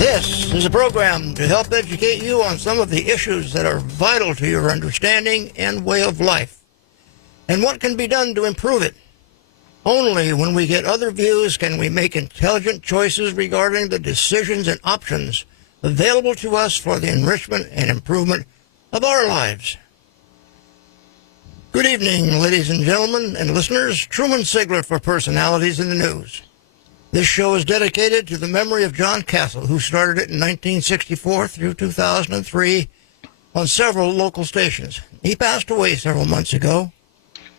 This is a program to help educate you on some of the issues that are vital to your understanding and way of life, and what can be done to improve it. Only when we get other views can we make intelligent choices regarding the decisions and options available to us for the enrichment and improvement of our lives. Good evening, ladies and gentlemen and listeners. Truman Sigler for Personalities in the News. This show is dedicated to the memory of John Castle, who started it in 1964 through 2003 on several local stations. He passed away several months ago.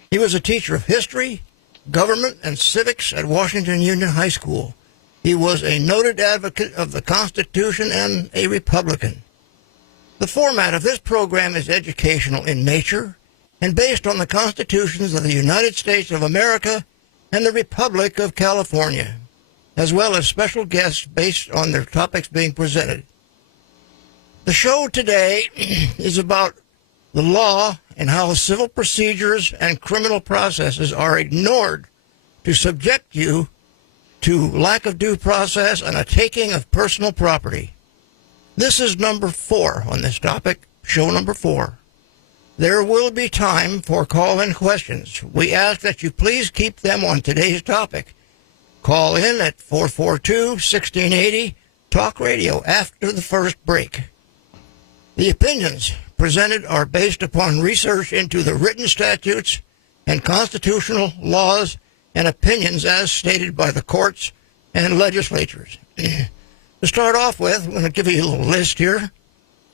He was a teacher of history, government, and civics at Washington Union High School. He was a noted advocate of the Constitution and a Republican. The format of this program is educational in nature and based on the Constitutions of the United States of America and the Republic of California, as well as special guests based on their topics being presented. The show today is about the law and how civil procedures and criminal processes are ignored to subject you to lack of due process and a taking of personal property. This is number 4 on this topic, show number 4. There will be time for call-in questions. We ask that you please keep them on today's topic. Call in at 442-1680, Talk Radio, after the first break. The opinions presented are based upon research into the written statutes and constitutional laws and opinions as stated by the courts and legislatures. To start off with, I'm going to give you a little list here.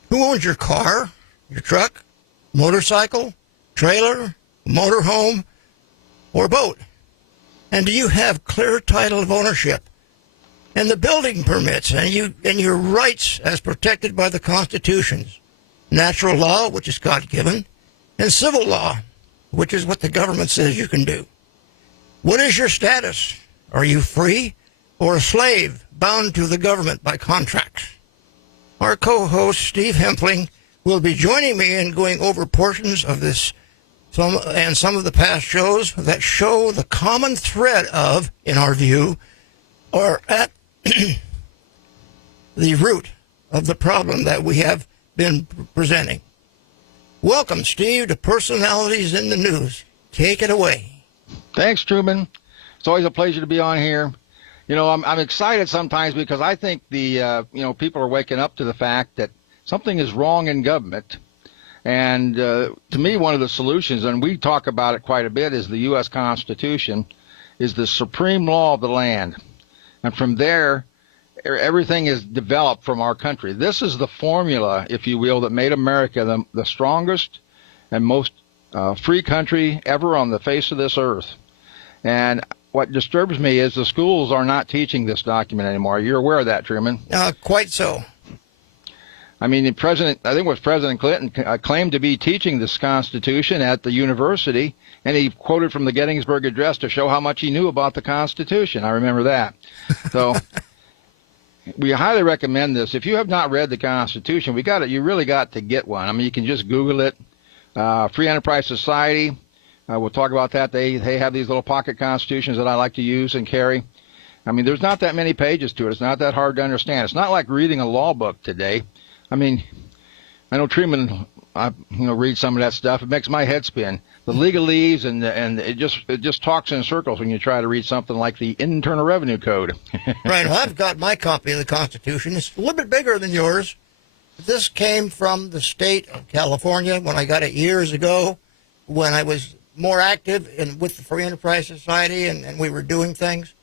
Who owns your car, your truck, motorcycle, trailer, motorhome, or boat? And do you have clear title of ownership? And the building permits and your rights as protected by the constitutions. Natural law, which is God-given, and civil law, which is what the government says you can do. What is your status? Are you free or a slave bound to the government by contracts? Our co-host, Steve Hempling, will be joining me in going over portions of this some of the past shows that show the common thread of, in our view, or at the root of the problem that we have been presenting. Welcome, Steve, to Personalities in the News. Take it away. Thanks, Truman. It's always a pleasure to be on here. You know, I'm excited sometimes because I think people are waking up to the fact that something is wrong in government. And to me, one of the solutions, and we talk about it quite a bit, is the U.S. Constitution, is the supreme law of the land. And from there, everything is developed from our country. This is the formula, if you will, that made America the strongest and most free country ever on the face of this earth. And what disturbs me is the schools are not teaching this document anymore. You're aware of that, Truman? Quite so. I mean, I think it was President Clinton claimed to be teaching this Constitution at the university, and he quoted from the Gettysburg Address to show how much he knew about the Constitution. I remember that. So we highly recommend this. If you have not read the Constitution, you really got to get one. I mean, you can just Google it. Free Enterprise Society, we'll talk about that. They have these little pocket constitutions that I like to use and carry. I mean, there's not that many pages to it. It's not that hard to understand. It's not like reading a law book today. I mean, I know Truman, read some of that stuff. It makes my head spin. The legalese and it just talks in circles when you try to read something like the Internal Revenue Code. Right. Well, I've got my copy of the Constitution. It's a little bit bigger than yours. This came from the state of California when I got it years ago, when I was more active with the Free Enterprise Society and we were doing things.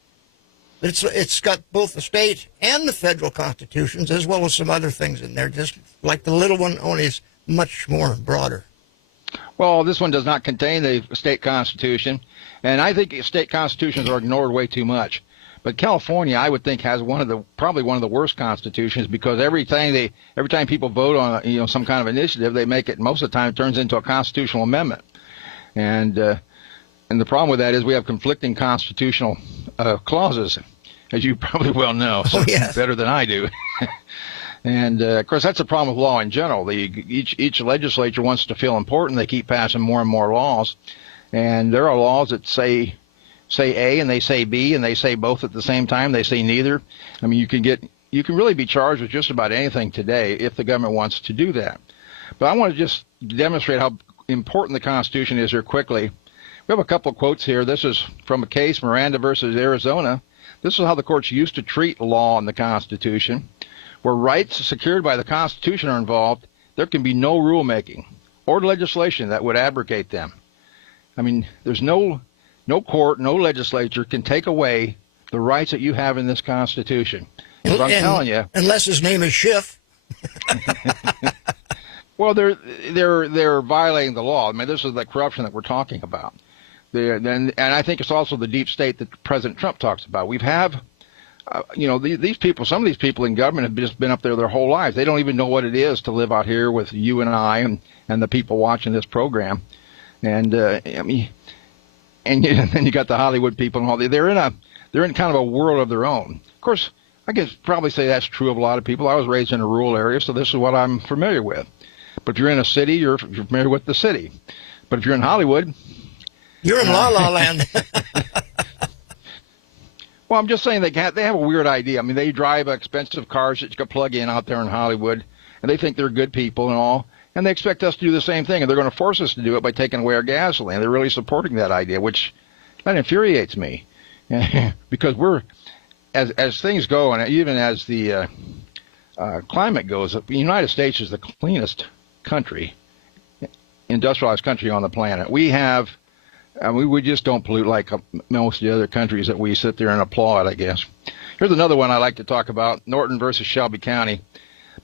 It's got both the state and the federal constitutions, as well as some other things in there, just like the little one, only is much more broader. Well, this one does not contain the state constitution, and I think state constitutions are ignored way too much. But California, I would think, has probably one of the worst constitutions, because every time people vote on some kind of initiative, they make it, most of the time it turns into a constitutional amendment. And the problem with that is we have conflicting constitutional clauses, as you probably well know, so yes. Better than I do. And of course, that's the problem with law in general. Each legislature wants to feel important. They keep passing more and more laws, and there are laws that say A and they say B and they say both at the same time. They say neither. I mean, you can get you can really be charged with just about anything today if the government wants to do that. But I want to just demonstrate how important the Constitution is here quickly. We have a couple of quotes here. This is from a case, Miranda versus Arizona. This is how the courts used to treat law and the Constitution. Where rights secured by the Constitution are involved, there can be no rulemaking or legislation that would abrogate them. I mean, there's no court, no legislature can take away the rights that you have in this Constitution. But I'm telling you, unless his name is Schiff. Well, they're violating the law. I mean, this is the corruption that we're talking about. And I think it's also the deep state that President Trump talks about. These people, some of these people in government have just been up there their whole lives. They don't even know what it is to live out here with you and I and the people watching this program. And then you got the Hollywood people and all. They're in kind of a world of their own. Of course, I can probably say that's true of a lot of people. I was raised in a rural area, so this is what I'm familiar with. But if you're in a city, you're familiar with the city. But if you're in Hollywood, you're in La La Land. Well, I'm just saying they have a weird idea. I mean, they drive expensive cars that you can plug in out there in Hollywood, and they think they're good people and all, and they expect us to do the same thing, and they're going to force us to do it by taking away our gasoline. They're really supporting that idea, which that infuriates me, because as things go, and even as the climate goes, the United States is the cleanest country, industrialized country on the planet. We just don't pollute like most of the other countries that we sit there and applaud, I guess. Here's another one I like to talk about, Norton versus Shelby County,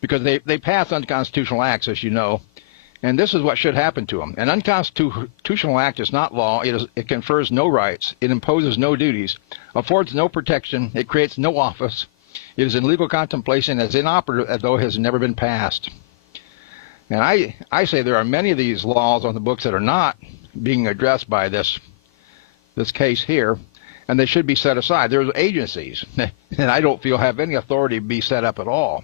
because they pass unconstitutional acts, as you know, and this is what should happen to them. An unconstitutional act is not law. It confers no rights. It imposes no duties, affords no protection. It creates no office. It is in legal contemplation as inoperative as though it has never been passed. And I say there are many of these laws on the books that are not being addressed by this case here, and they should be set aside. There's agencies, and I don't feel have any authority to be set up at all.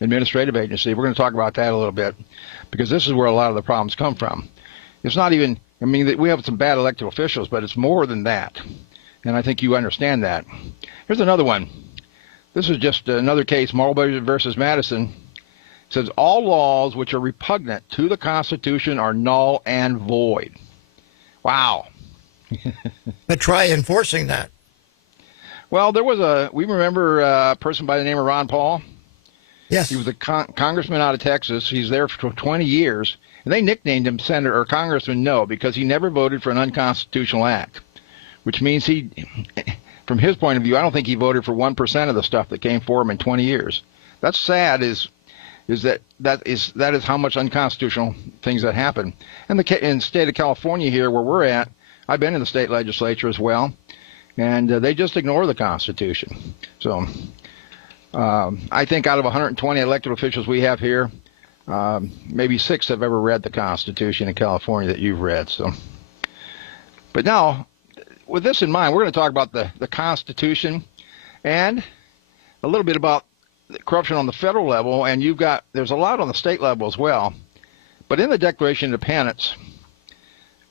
Administrative agency. We're going to talk about that a little bit, because this is where a lot of the problems come from. It's not even, I mean, we have some bad elected officials, but it's more than that, and I think you understand that. Here's another one. This is just another case, Marbury versus Madison. It says all laws which are repugnant to the Constitution are null and void. Wow. But try enforcing that. Well, we remember a person by the name of Ron Paul. Yes. He was a congressman out of Texas. He's there for 20 years. And they nicknamed him Senator or Congressman No because he never voted for an unconstitutional act, which means from his point of view, I don't think he voted for 1% of the stuff that came for him in 20 years. That's sad is that is how much unconstitutional things that happen. And in the state of California here where we're at, I've been in the state legislature as well, and they just ignore the Constitution. So I think out of 120 elected officials we have here, maybe 6 have ever read the Constitution in California that you've read. So, but now, with this in mind, we're going to talk about the Constitution and a little bit about corruption on the federal level, and there's a lot on the state level as well. But in the Declaration of Independence,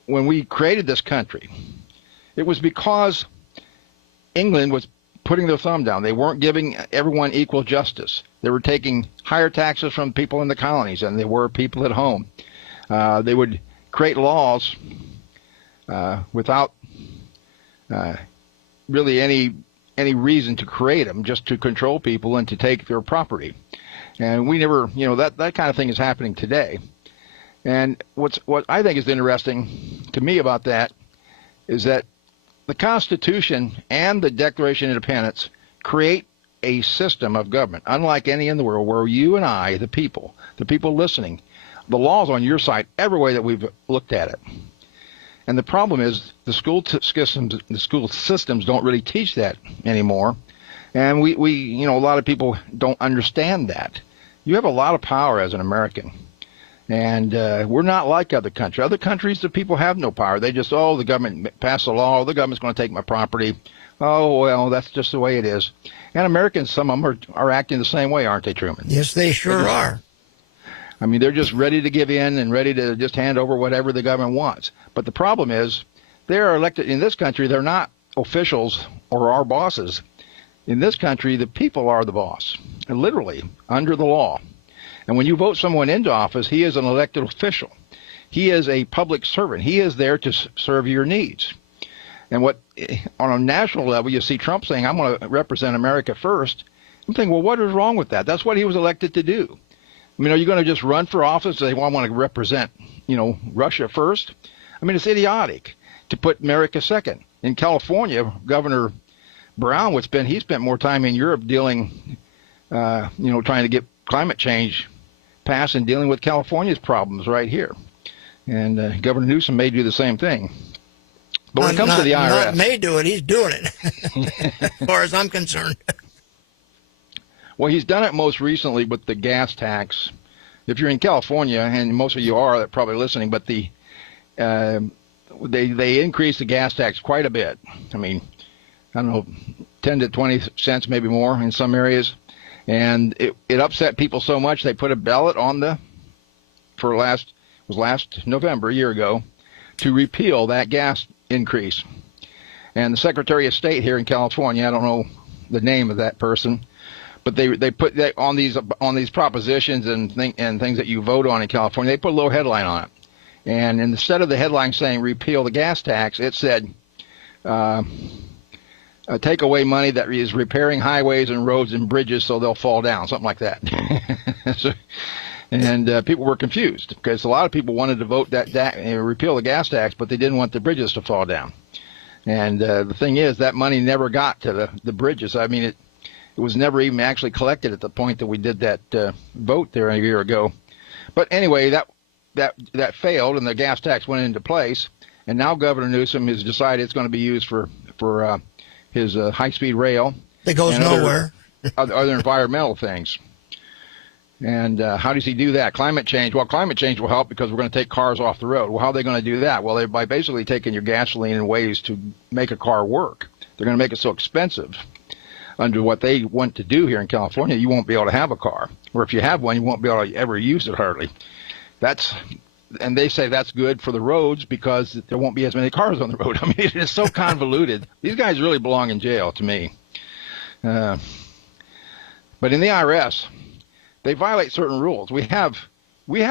when we created this country, it was because England was putting their thumb down. They weren't giving everyone equal justice. They were taking higher taxes from people in the colonies than they were people at home. They would create laws without really any reason to create them, just to control people and to take their property. And we never, that kind of thing is happening today. And what I think is interesting to me about that is that the Constitution and the Declaration of Independence create a system of government, unlike any in the world, where you and I, the people listening, the law's on your side every way that we've looked at it. And the problem is the school systems don't really teach that anymore. And we a lot of people don't understand that. You have a lot of power as an American. And we're not like other countries. Other countries, the people have no power. They just, the government passed a law. The government's going to take my property. Oh, well, that's just the way it is. And Americans, some of them are acting the same way, aren't they, Truman? Yes, they sure are. I mean, they're just ready to give in and ready to just hand over whatever the government wants. But the problem is they are elected in this country. They're not officials or our bosses. In this country, the people are the boss. literally under the law. And when you vote someone into office, he is an elected official. He is a public servant. He is there to serve your needs. And what, on a national level, you see Trump saying, I'm going to represent America first. I'm thinking, well, what is wrong with that? That's what he was elected to do. I mean, are you going to just run for office and say, well, I want to represent, Russia first? I mean, it's idiotic to put America second. In California, Governor Brown he spent more time in Europe dealing, trying to get climate change passed and dealing with California's problems right here. And Governor Newsom may do the same thing. But when it comes to the IRS... Not may do it, he's doing it, as far as I'm concerned. Well, he's done it most recently with the gas tax. If you're in California, and most of you are probably listening, but they increased the gas tax quite a bit. I mean, I don't know, 10 to 20 cents, maybe more in some areas. And it upset people so much they put a ballot on last November, a year ago, to repeal that gas increase. And the Secretary of State here in California, I don't know the name of that person, but they put that on these propositions and things that you vote on in California. They put a little headline on it, and instead of the headline saying repeal the gas tax, it said take away money that is repairing highways and roads and bridges so they'll fall down, something like that. And people were confused because a lot of people wanted to vote repeal the gas tax, but they didn't want the bridges to fall down. And the thing is, that money never got to the bridges. I mean, it was never even actually collected at the point that we did that vote there a year ago. But anyway, that failed, and the gas tax went into place. And now Governor Newsom has decided it's going to be used for his high-speed rail. That goes nowhere. Other environmental things. And how does he do that? Climate change. Well, climate change will help because we're going to take cars off the road. Well, how are they going to do that? Well, by basically taking your gasoline in ways to make a car work. They're going to make it so expensive under what they want to do here in California, you won't be able to have a car. Or if you have one, you won't be able to ever use it hardly. And they say that's good for the roads because there won't be as many cars on the road. I mean, it is so convoluted. These guys really belong in jail to me. But in the IRS, they violate certain rules. We had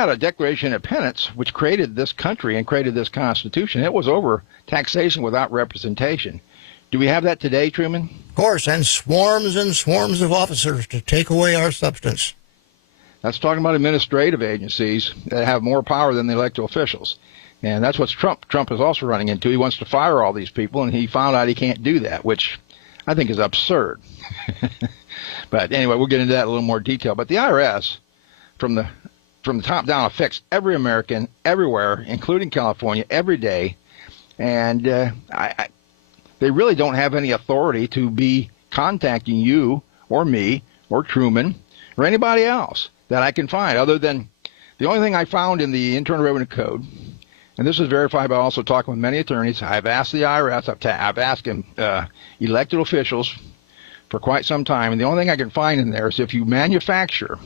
a Declaration of Independence which created this country and created this Constitution. It was over taxation without representation. Do we have that today, Truman? Of course, and swarms of officers to take away our substance. That's talking about administrative agencies that have more power than the elected officials. And that's what Trump is also running into. He wants to fire all these people, and he found out he can't do that, which I think is absurd. But anyway, we'll get into that in a little more detail. But the IRS, from the top down, affects every American, everywhere, including California, every day. And they really don't have any authority to be contacting you or me or Truman or anybody else that I can find, other than the only thing I found in the Internal Revenue Code, and this is verified by also talking with many attorneys. I've asked the IRS, I've asked elected officials for quite some time, and the only thing I can find in there is if you manufacture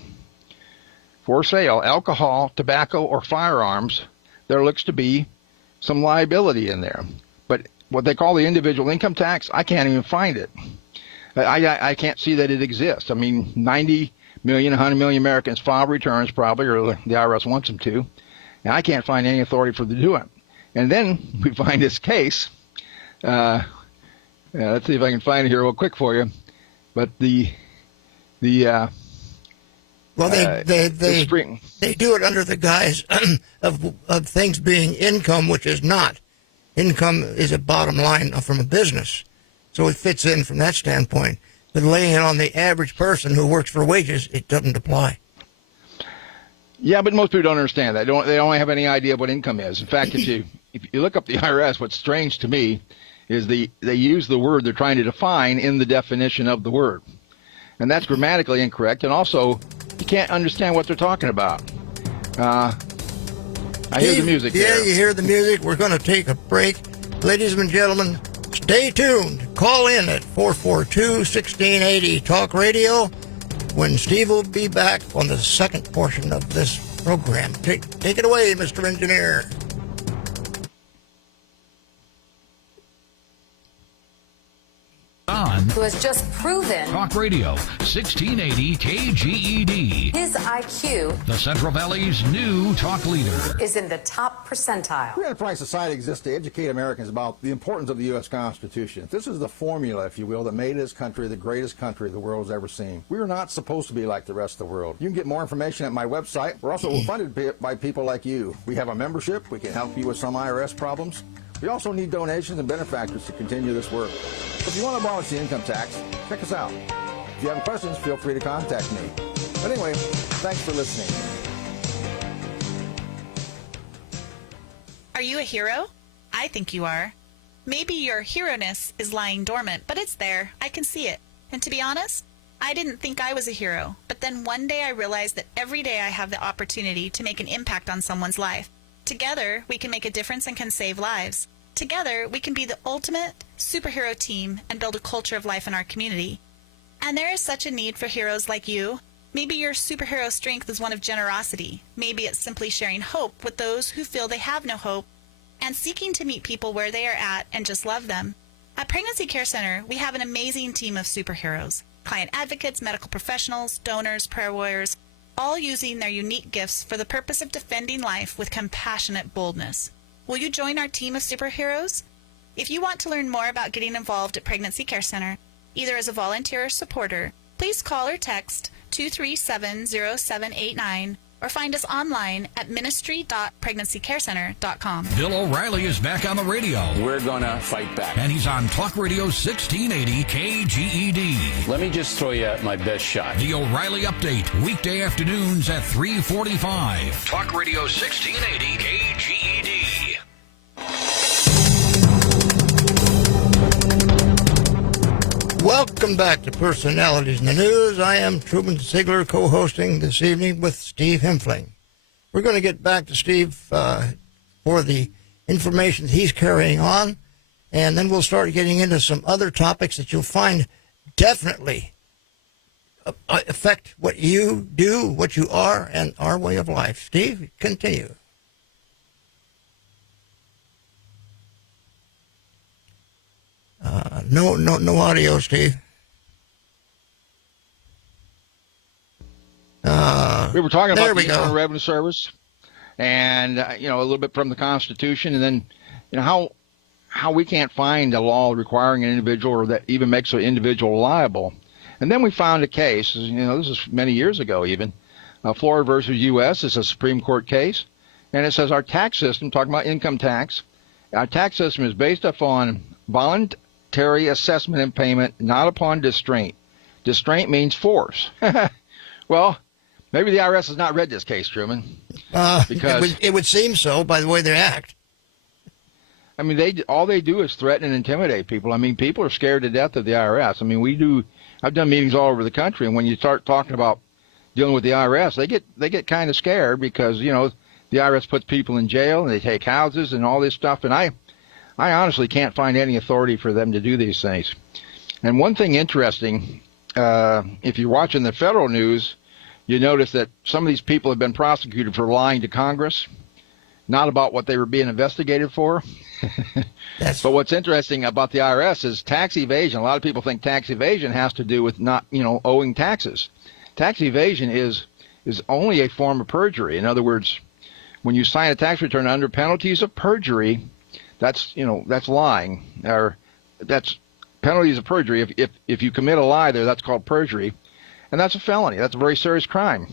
for sale alcohol, tobacco, or firearms, there looks to be some liability in there. But what they call the individual income tax, I can't even find it. I can't see that it exists. I mean, 90 million, 100 million Americans file returns probably, or the IRS wants them to, and I can't find any authority for them to do it. And then we find this case. Let's see if I can find it here real quick for you. But they do it under the guise of things being income, which is not. Income is a bottom line from a business, so it fits in from that standpoint. But laying it on the average person who works for wages, it doesn't apply. Yeah, but most people don't understand that. They don't have any idea what income is. In fact, if you look up the IRS, what's strange to me is they use the word they're trying to define in the definition of the word. And that's grammatically incorrect. And also, you can't understand what they're talking about. I hear the music there. Yeah, you hear the music. We're going to take a break. Ladies and gentlemen, stay tuned. Call in at 442-1680 Talk Radio when Steve will be back on the second portion of this program. Take it away, Mr. Engineer. On who has just proven Talk Radio 1680 KGED. his IQ The Central Valley's new talk leader. is in the top percentile. Free Enterprise Society exists to educate Americans about the importance of the U.S. Constitution. This is the formula, if you will, that made this country the greatest country the world has ever seen. We are not supposed to be like the rest of the world. You can get more information at my website. We're also funded by people like you. We have a membership. We can help you with some IRS problems. We also need donations and benefactors to continue this work. So if you want to abolish the income tax, check us out. If you have questions, feel free to contact me. But anyway, thanks for listening. Are you a hero? I think you are. Maybe your hero-ness is lying dormant, but it's there. I can see it. And to be honest, I didn't think I was a hero. But then one day I realized that every day I have the opportunity to make an impact on someone's life. Together, we can make a difference and can save lives. Together, we can be the ultimate superhero team and build a culture of life in our community. And there is such a need for heroes like you. Maybe your superhero strength is one of generosity. Maybe it's simply sharing hope with those who feel they have no hope and seeking to meet people where they are at and just love them. At Pregnancy Care Center, we have an amazing team of superheroes. Client advocates, medical professionals, donors, prayer warriors, all using their unique gifts for the purpose of defending life with compassionate boldness. Will you join our team of superheroes? If you want to learn more about getting involved at Pregnancy Care Center, either as a volunteer or supporter, please call or text 237-0789 or find us online at ministry.pregnancycarecenter.com. Bill O'Reilly is back on the radio, We're gonna fight back. and he's on Talk Radio 1680 KGED. Let me just throw you my best shot. The O'Reilly Update, weekday afternoons at 3:45. Talk Radio 1680 KGED. Welcome back to Personalities in the News. I am Truman Ziegler, co-hosting this evening with Steve Hempfling. We're going to get back to Steve for the information he's carrying on, and then we'll start getting into some other topics that you'll find definitely affect what you do, what you are, and our way of life. Steve, continue. No audio, Steve. We were talking There about we the go. Internal Revenue Service, and a little bit from the Constitution, and then how we can't find a law requiring an individual or that even makes an individual liable. And then we found a case. This is many years ago, even Florida versus U.S. It's a Supreme Court case, and it says our tax system, talking about income tax, our tax system is based upon voluntary assessment and payment, not upon distraint. Distraint means force. Well, maybe the IRS has not read this case, Truman. Because it would seem so by the way they act. I mean, all they do is threaten and intimidate people. I mean, people are scared to death of the IRS. I mean, I've done meetings all over the country, and when you start talking about dealing with the IRS, they get kind of scared because the IRS puts people in jail and they take houses and all this stuff. And I honestly can't find any authority for them to do these things. And one thing interesting, if you're watching the federal news, you notice that some of these people have been prosecuted for lying to Congress, not about what they were being investigated for. But what's interesting about the IRS is tax evasion. A lot of people think tax evasion has to do with not, owing taxes. Tax evasion is only a form of perjury. In other words, when you sign a tax return under penalties of perjury, that's lying, or that's penalties of perjury. If you commit a lie there, that's called perjury, and that's a felony. That's a very serious crime.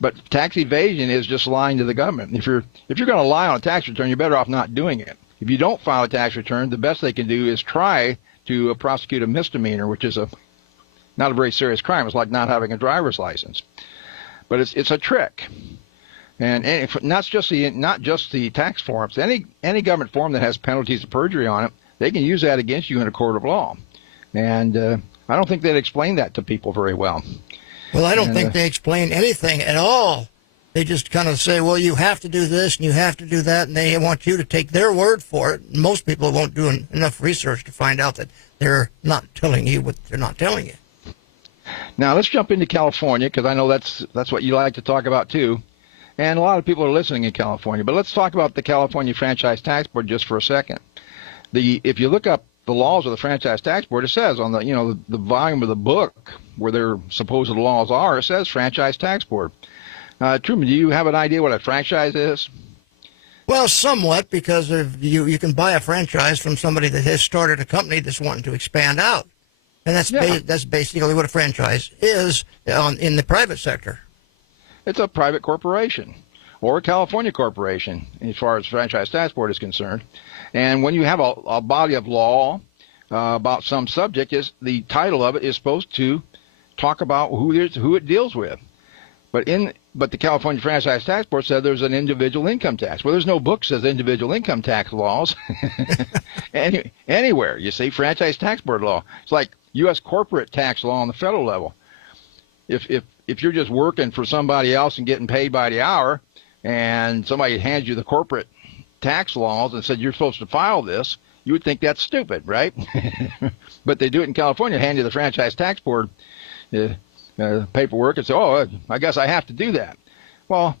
But tax evasion is just lying to the government. If you're going to lie on a tax return, you're better off not doing it. If you don't file a tax return, the best they can do is try to prosecute a misdemeanor, which is not a very serious crime. It's like not having a driver's license. But it's a trick. And not just the tax forms. Any government form that has penalties of perjury on it, they can use that against you in a court of law. And I don't think they'd explain that to people very well. Well, I don't think they explain anything at all. They just kind of say, well, you have to do this and you have to do that, and they want you to take their word for it. Most people won't do enough research to find out that they're not telling you what they're not telling you. Now, let's jump into California, because I know that's what you like to talk about, too. And a lot of people are listening in California. But let's talk about the California Franchise Tax Board just for a second. If you look up the laws of the Franchise Tax Board, it says on the, the volume of the book where their supposed laws are, it says Franchise Tax Board. Truman, do you have an idea what a franchise is? Well, somewhat, because you can buy a franchise from somebody that has started a company that's wanting to expand out. And that's basically what a franchise is in the private sector. It's a private corporation or a California corporation as far as Franchise Tax Board is concerned. And when you have a body of law about some subject, the title of it is supposed to talk about who it deals with. But the California Franchise Tax Board said there's an individual income tax. Well, there's no book that says individual income tax laws anywhere. You see, Franchise Tax Board law. It's like U.S. corporate tax law on the federal level. If you're just working for somebody else and getting paid by the hour, and somebody hands you the corporate tax laws and said you're supposed to file this, you would think that's stupid, right? But they do it in California, hand you the Franchise Tax Board paperwork and say, oh, I guess I have to do that. Well,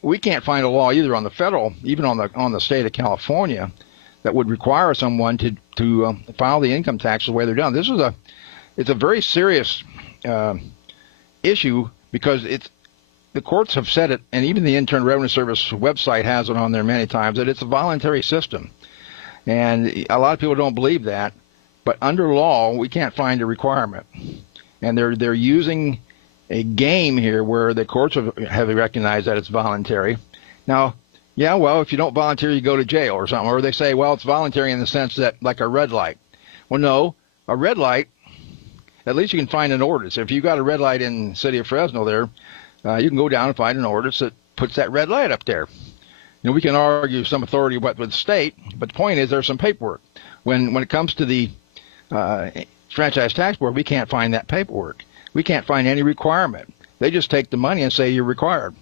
we can't find a law either on the federal, even on the state of California, that would require someone to file the income tax the way they're done. It's a very serious issue because the courts have said it, and even the Internal Revenue Service website has it on there many times, that it's a voluntary system. And a lot of people don't believe that, but under law, we can't find a requirement. And they're using a game here where the courts have recognized that it's voluntary. Now, yeah, well, if you don't volunteer, you go to jail or something. Or they say, well, it's voluntary in the sense that, like a red light. Well, no, a red light, at least you can find an ordinance. If you got a red light in the city of Fresno there, you can go down and find an ordinance that puts that red light up there. We can argue some authority with the state, but the point is there's some paperwork. When it comes to the Franchise Tax Board, we can't find that paperwork. We can't find any requirement. They just take the money and say you're required.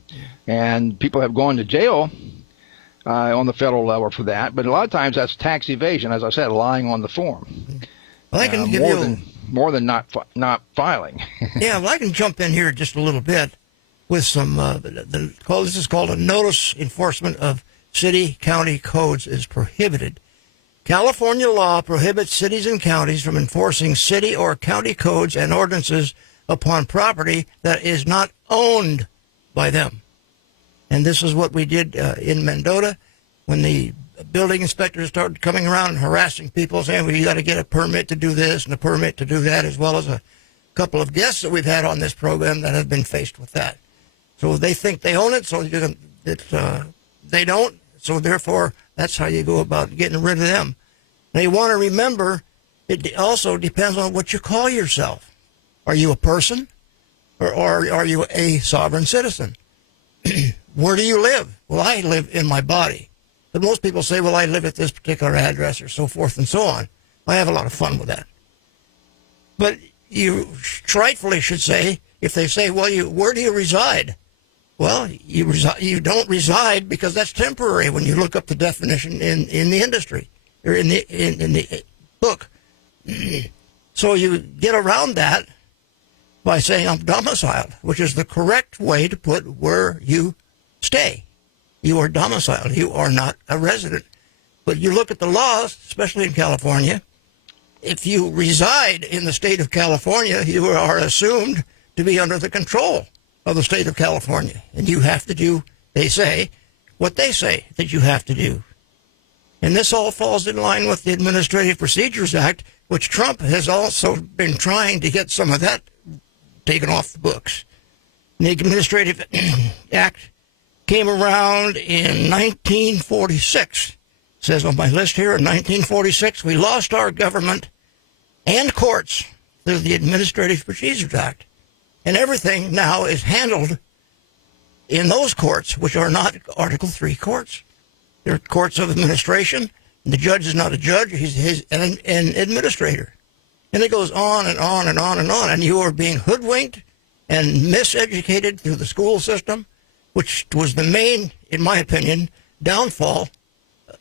And people have gone to jail on the federal level for that, but a lot of times that's tax evasion, as I said, lying on the form. Well, I can give more than not filing. Yeah, well, I can jump in here just a little bit with some. This is called a notice enforcement of city county codes is prohibited. California law prohibits cities and counties from enforcing city or county codes and ordinances upon property that is not owned by them. And this is what we did in Mendota when the building inspectors started coming around and harassing people, saying, well, you got to get a permit to do this and a permit to do that, as well as a couple of guests that we've had on this program that have been faced with that. So they think they own it, so they don't. So therefore, that's how you go about getting rid of them. Now, you want to remember, it also depends on what you call yourself. Are you a person, or are you a sovereign citizen? Where do you live? Well, I live in my body. But most people say, well, I live at this particular address, or so forth and so on. I have a lot of fun with that. But you rightfully should say, if they say, well, where do you reside? Well, you don't reside because that's temporary when you look up the definition in the industry or in the book. So you get around that by saying I'm domiciled, which is the correct way to put where you stay. You are domiciled. You are not a resident. But you look at the laws, especially in California, if you reside in the state of California, you are assumed to be under the control of the state of California. And you have to do, they say, what they say that you have to do. And this all falls in line with the Administrative Procedures Act, which Trump has also been trying to get some of that taken off the books. And the Administrative Act came around in 1946. It says on my list here, in 1946, we lost our government and courts through the Administrative Procedures Act. And everything now is handled in those courts, which are not Article III courts. They're courts of administration. The judge is not a judge. He's an administrator. And it goes on and on and on and on. And you are being hoodwinked and miseducated through the school system, which was the main, in my opinion, downfall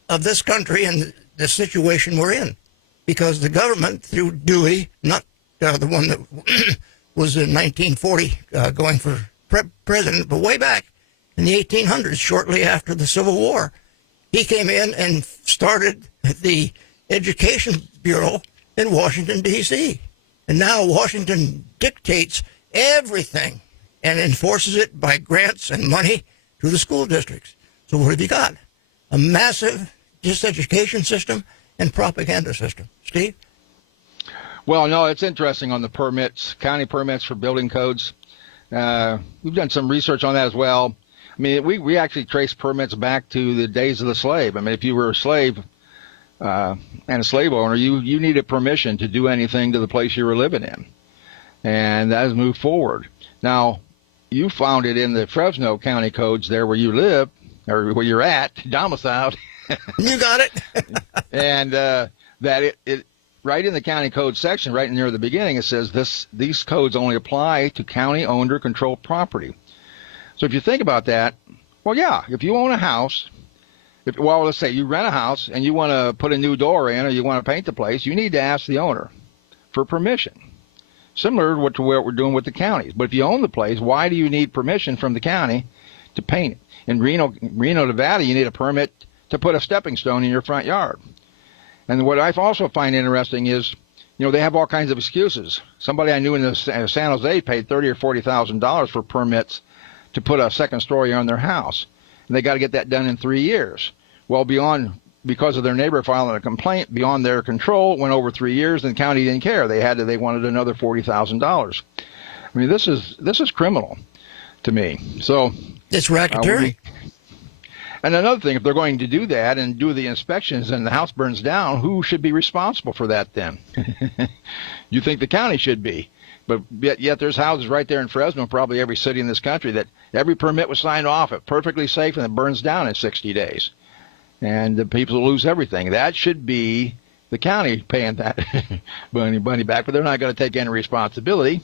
of this country and the situation we're in. Because the government, through Dewey, not the one that was in 1940 going for president, but way back in the 1800s, shortly after the Civil War, he came in and started the education bureau in Washington, D.C. And now Washington dictates everything and enforces it by grants and money to the school districts. So what have you got? A massive diseducation system and propaganda system. Steve? Well, no, it's interesting on the permits, county permits for building codes. We've done some research on that as well. I mean, we actually trace permits back to the days of the slave. I mean, if you were a slave and a slave owner, you needed permission to do anything to the place you were living in. And that has moved forward. Now, you found it in the Fresno County codes there where you live, or where you're at, domiciled. You got it. And that it right in the county code section, right near the beginning, it says these codes only apply to county-owned or controlled property. So if you think about that, well, yeah, if you own a house, let's say you rent a house and you want to put a new door in or you want to paint the place, you need to ask the owner for permission. Similar to what we're doing with the counties. But if you own the place, why do you need permission from the county to paint it? In Reno, Nevada, you need a permit to put a stepping stone in your front yard. And what I also find interesting is, they have all kinds of excuses. Somebody I knew in San Jose paid $30,000 or $40,000 for permits to put a second story on their house, and they got to get that done in 3 years. Well, because of their neighbor filing a complaint beyond their control, it went over 3 years, and the county didn't care. They wanted another $40,000. I mean, this is criminal to me. So it's racketeering. And another thing, if they're going to do that and do the inspections and the house burns down, who should be responsible for that then? You think the county should be. But yet there's houses right there in Fresno, probably every city in this country, that every permit was signed off at perfectly safe and it burns down in 60 days. And the people lose everything. That should be the county paying that money back, but they're not going to take any responsibility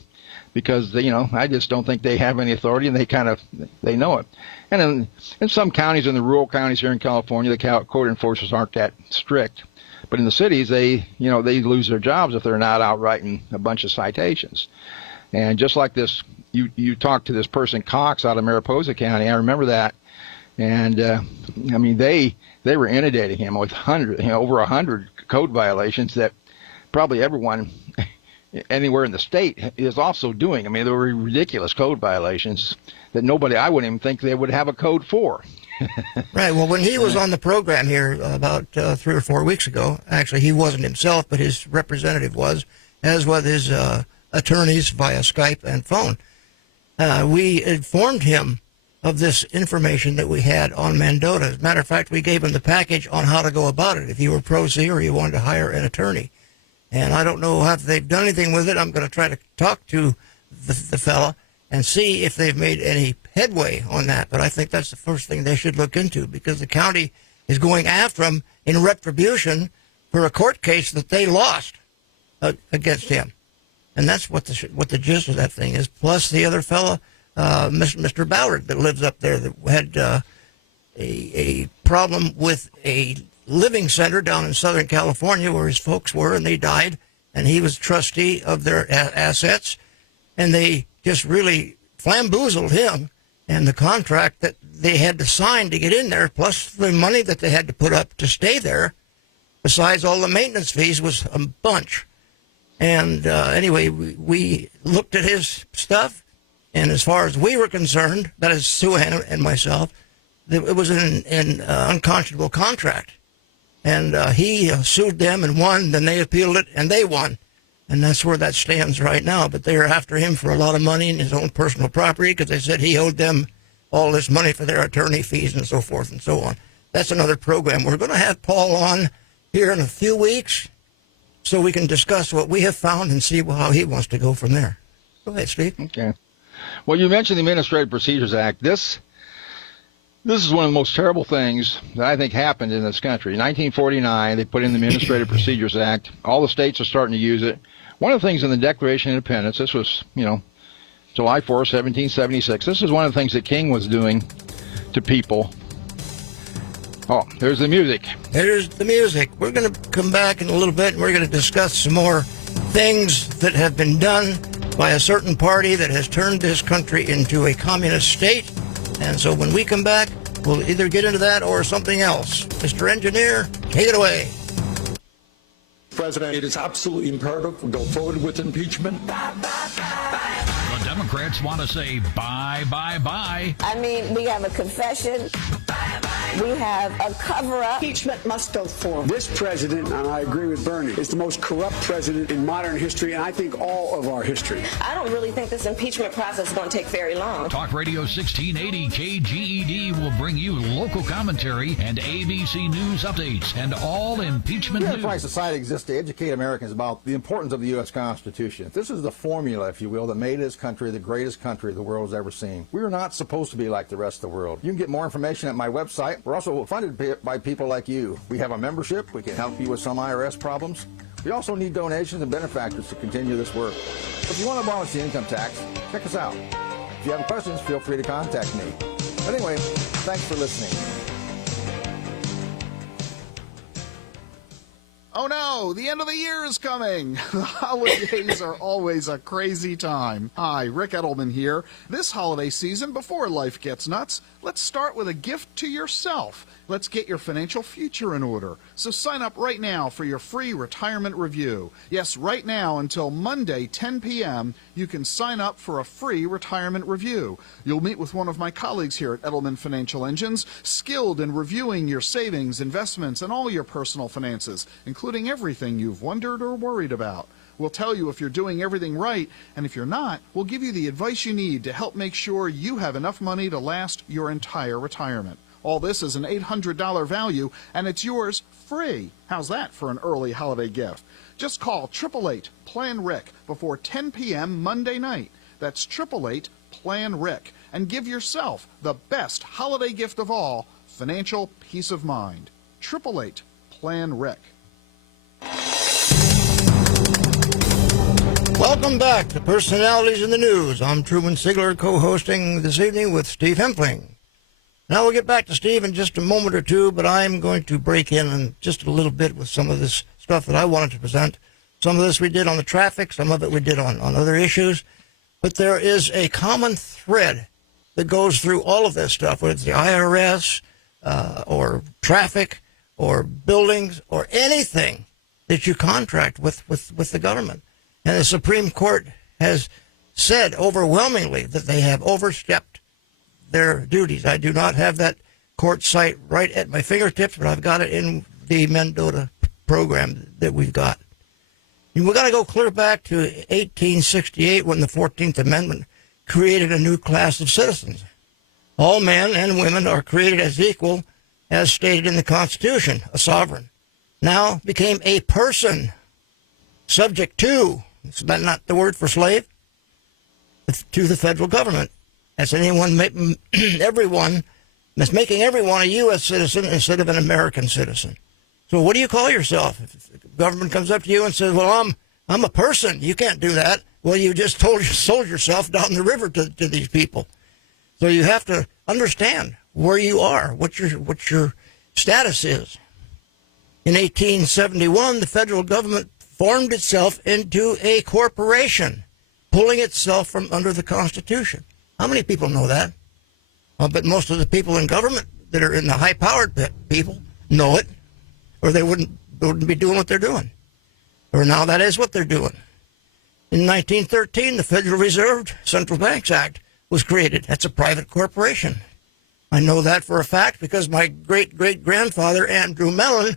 because, I just don't think they have any authority, and they know it. And in some counties, in the rural counties here in California, the code enforcers aren't that strict. But in the cities, they lose their jobs if they're not out writing a bunch of citations. And just like this, you talked to this person, Cox, out of Mariposa County. I remember that. And, they were inundating him with over 100 code violations that probably everyone anywhere in the state is also doing. I mean, there were ridiculous code violations that I wouldn't even think they would have a code for. Right. Well, when he was on the program here about 3 or 4 weeks ago, actually he wasn't himself, but his representative was, as well as his attorneys via Skype and phone. We informed him of this information that we had on Mendota. As a matter of fact, we gave him the package on how to go about it if you were pro se or you wanted to hire an attorney. And I don't know if they've done anything with it. I'm going to try to talk to the fella and see if they've made any headway on that. But I think that's the first thing they should look into, because the county is going after him in retribution for a court case that they lost against him. And that's what the gist of that thing is. Plus the other fella, Mr. Ballard, that lives up there, that had a problem with a living center down in Southern California where his folks were, and they died, and he was trustee of their assets, and they just really flamboozled him and the contract that they had to sign to get in there, plus the money that they had to put up to stay there, besides all the maintenance fees, was a bunch. And anyway, we looked at his stuff, and as far as we were concerned, that is Sue Ann and myself, it was an unconscionable contract. And he sued them and won, then they appealed it, and they won. And that's where that stands right now. But they're after him for a lot of money in his own personal property, because they said he owed them all this money for their attorney fees and so forth and so on. That's another program. We're going to have Paul on here in a few weeks so we can discuss what we have found and see how he wants to go from there. Go ahead, Steve. Okay. Well, you mentioned the Administrative Procedures Act. This is one of the most terrible things that I think happened in this country. In 1949, they put in the Administrative Procedures Act. All the states are starting to use it. One of the things in the Declaration of Independence, this was, July 4, 1776. This is one of the things that King was doing to people. Oh, there's the music. There's the music. We're going to come back in a little bit, and we're going to discuss some more things that have been done by a certain party that has turned this country into a communist state. And so when we come back, we'll either get into that or something else. Mr. Engineer, take it away. President, it is absolutely imperative we go forward with impeachment. The Democrats want to say bye, bye, bye. I mean, we have a confession. We have a cover-up. Impeachment must go forward. This president, and I agree with Bernie, is the most corrupt president in modern history, and I think all of our history. I don't really think this impeachment process is going to take very long. Talk Radio 1680 KGED will bring you local commentary and ABC News updates and all impeachment The news. Enterprise Society exists to educate Americans about the importance of the U.S. Constitution. This is the formula, if you will, that made this country the greatest country the world has ever seen. We are not supposed to be like the rest of the world. You can get more information at my website. We're also funded by people like you. We have a membership. We can help you with some IRS problems. We also need donations and benefactors to continue this work. If you want to abolish the income tax, check us out. If you have questions, feel free to contact me. But anyway, thanks for listening. Oh no, the end of the year is coming. The holidays are always a crazy time. Hi, Rick Edelman here. This holiday season, before life gets nuts, let's start with a gift to yourself. Let's get your financial future in order. So sign up right now for your free retirement review. Yes, right now until Monday, 10 p.m., you can sign up for a free retirement review. You'll meet with one of my colleagues here at Edelman Financial Engines, skilled in reviewing your savings, investments, and all your personal finances, including everything you've wondered or worried about. We'll tell you if you're doing everything right, and if you're not, we'll give you the advice you need to help make sure you have enough money to last your entire retirement. All this is an $800 value, and it's yours free. How's that for an early holiday gift? Just call 888-PLAN-RIC before 10 p.m. Monday night. That's 888-PLAN-RIC, and give yourself the best holiday gift of all, financial peace of mind. 888-PLAN-RIC. Welcome back to Personalities in the News. I'm Truman Sigler, co-hosting this evening with Steve Hempling. Now we'll get back to Steve in just a moment or two, but I'm going to break in just a little bit with some of this stuff that I wanted to present. Some of this we did on the traffic, some of it we did on other issues. But there is a common thread that goes through all of this stuff, whether it's the IRS or traffic or buildings or anything that you contract with the government. And the Supreme Court has said overwhelmingly that they have overstepped their duties. I do not have that court site right at my fingertips, but I've got it in the Mendota program that we've got. And we've got to go clear back to 1868 when the 14th Amendment created a new class of citizens. All men and women are created as equal, as stated in the Constitution. A sovereign now became a person subject to, is that not the word for slave? To the federal government. That's everyone, that's making everyone a U.S. citizen instead of an American citizen. So what do you call yourself? If the government comes up to you and says, well, I'm a person, you can't do that. Well, you just sold yourself down the river to these people. So you have to understand where you are, what your status is. In 1871, the federal government formed itself into a corporation, pulling itself from under the Constitution. How many people know that? Well, but most of the people in government that are in the high-powered people know it, or they wouldn't be doing what they're doing. Or now that is what they're doing. In 1913, the Federal Reserve Central Banks Act was created. That's a private corporation. I know that for a fact because my great-great-grandfather, Andrew Mellon,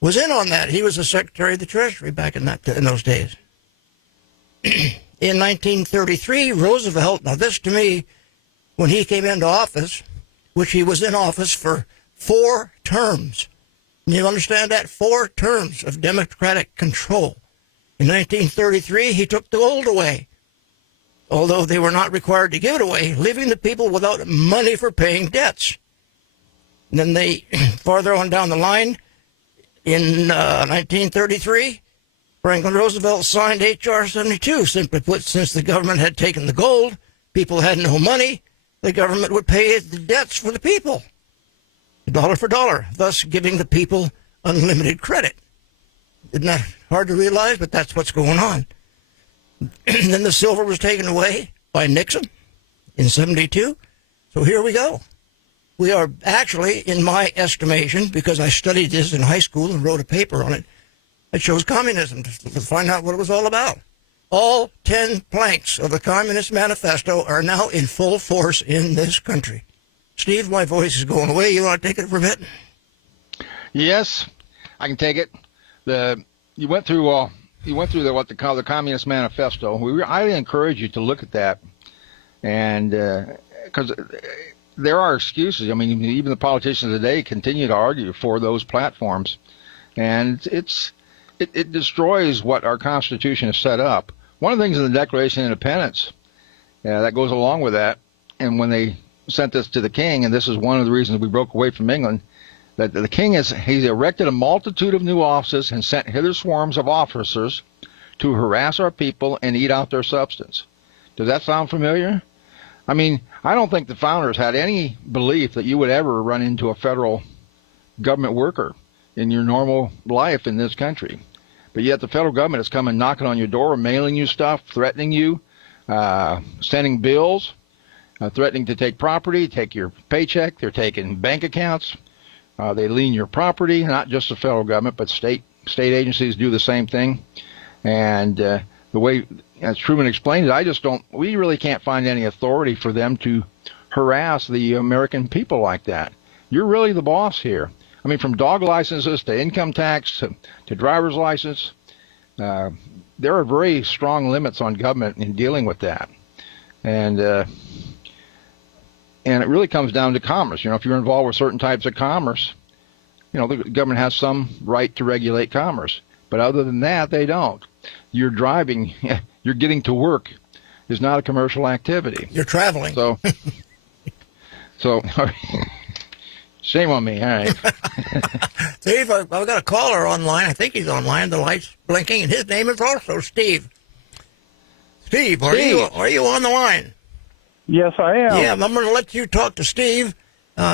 was in on that. He was the Secretary of the Treasury back in those days. In 1933, Roosevelt, now this to me, when he came into office, which he was in office for 4 terms. You understand that? 4 terms of Democratic control. In 1933, he took the gold away, although they were not required to give it away, leaving the people without money for paying debts. And then they, farther on down the line, in 1933, Franklin Roosevelt signed H.R. 72, simply put, since the government had taken the gold, people had no money, the government would pay the debts for the people, dollar for dollar, thus giving the people unlimited credit. Isn't that hard to realize? But that's what's going on. And then the silver was taken away by Nixon in 72. So here we go. We are actually, in my estimation, because I studied this in high school and wrote a paper on it, that chose communism to find out what it was all about. All 10 planks of the Communist Manifesto are now in full force in this country. Steve, my voice is going away. You want to take it for a bit? Yes, I can take it. You went through what they call the Communist Manifesto. We highly encourage you to look at that, and because there are excuses. I mean, even the politicians today continue to argue for those platforms, and it destroys what our Constitution has set up. One of the things in the Declaration of Independence that goes along with that, and when they sent this to the king, and this is one of the reasons we broke away from England, that the king he's erected a multitude of new offices and sent hither swarms of officers to harass our people and eat out their substance. Does that sound familiar? I mean, I don't think the founders had any belief that you would ever run into a federal government worker in your normal life in this country. But yet the federal government is coming knocking on your door, mailing you stuff, threatening you, sending bills, threatening to take property, take your paycheck. They're taking bank accounts. They lien your property, not just the federal government, but state agencies do the same thing. And the way, as Truman explained it, we really can't find any authority for them to harass the American people like that. You're really the boss here. I mean, from dog licenses to income tax to driver's license, there are very strong limits on government in dealing with that. And it really comes down to commerce. You know, if you're involved with certain types of commerce, you know, the government has some right to regulate commerce. But other than that, they don't. You're driving, you're getting to work is not a commercial activity. You're traveling. So shame on me. All right. Steve, I've got a caller online. I think he's online. The light's blinking, and his name is also Steve. Steve, are you on the line? Yes, I am. Yeah, I'm going to let you talk to Steve.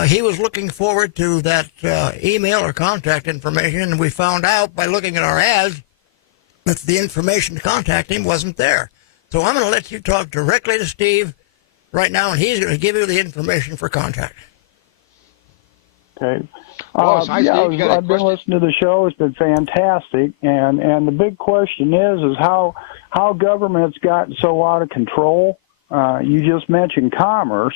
He was looking forward to that email or contact information, and we found out by looking at our ads that the information to contact him wasn't there. So I'm going to let you talk directly to Steve right now, and he's going to give you the information for contact. Okay. I've been listening to the show. It's been fantastic, and the big question is how government's gotten so out of control. You just mentioned commerce,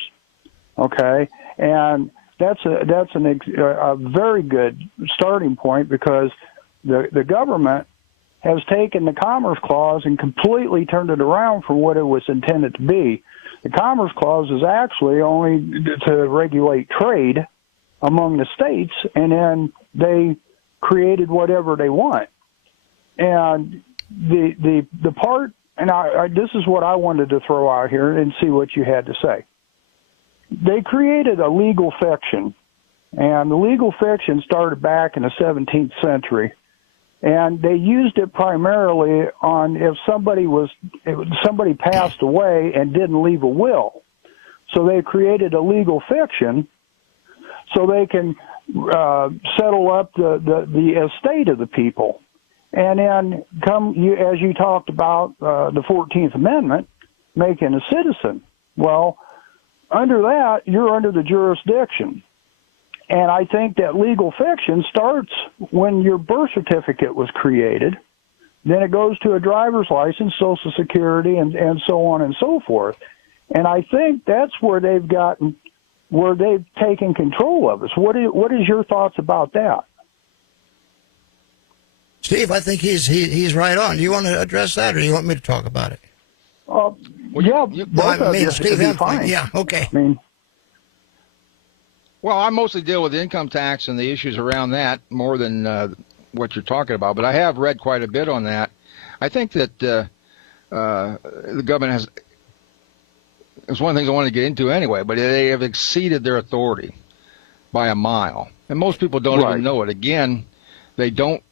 okay, and that's a very good starting point, because the government has taken the Commerce Clause and completely turned it around from what it was intended to be. The Commerce Clause is actually only to regulate trade among the states, and then they created whatever they want. And the part, and this is what I wanted to throw out here and see what you had to say. They created a legal fiction, and the legal fiction started back in the 17th century, and they used it primarily on if somebody passed away and didn't leave a will. So they created a legal fiction so they can settle up the estate of the people. And then as you talked about the 14th Amendment, making a citizen. Well, under that, you're under the jurisdiction. And I think that legal fiction starts when your birth certificate was created. Then it goes to a driver's license, Social Security, and so on and so forth. And I think that's where they've taken control of us. What is your thoughts about that? Steve, I think he's right on. Do you want to address that, or do you want me to talk about it? Steve, fine. Yeah, okay. Well, I mostly deal with income tax and the issues around that more than what you're talking about, but I have read quite a bit on that. I think that the government has, it's one of the things I wanted to get into anyway, but they have exceeded their authority by a mile. And most people don't even know it. Again, they don't,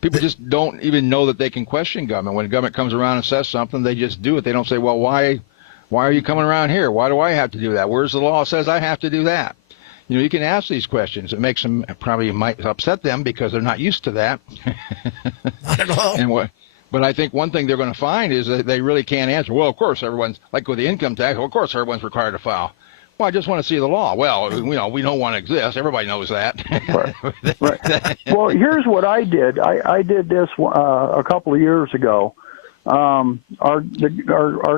people just don't even know that they can question government. When the government comes around and says something, they just do it. They don't say, well, why are you coming around here? Why do I have to do that? Where's the law that says I have to do that? You know, you can ask these questions. It makes them, probably might upset them because they're not used to that. Not at all. But I think one thing they're going to find is that they really can't answer. Well, of course, everyone's, like with the income tax, well, of course, everyone's required to file. Well, I just want to see the law. Well, we don't want to exist. Everybody knows that. Right. Well, here's what I did. I did this a couple of years ago. Our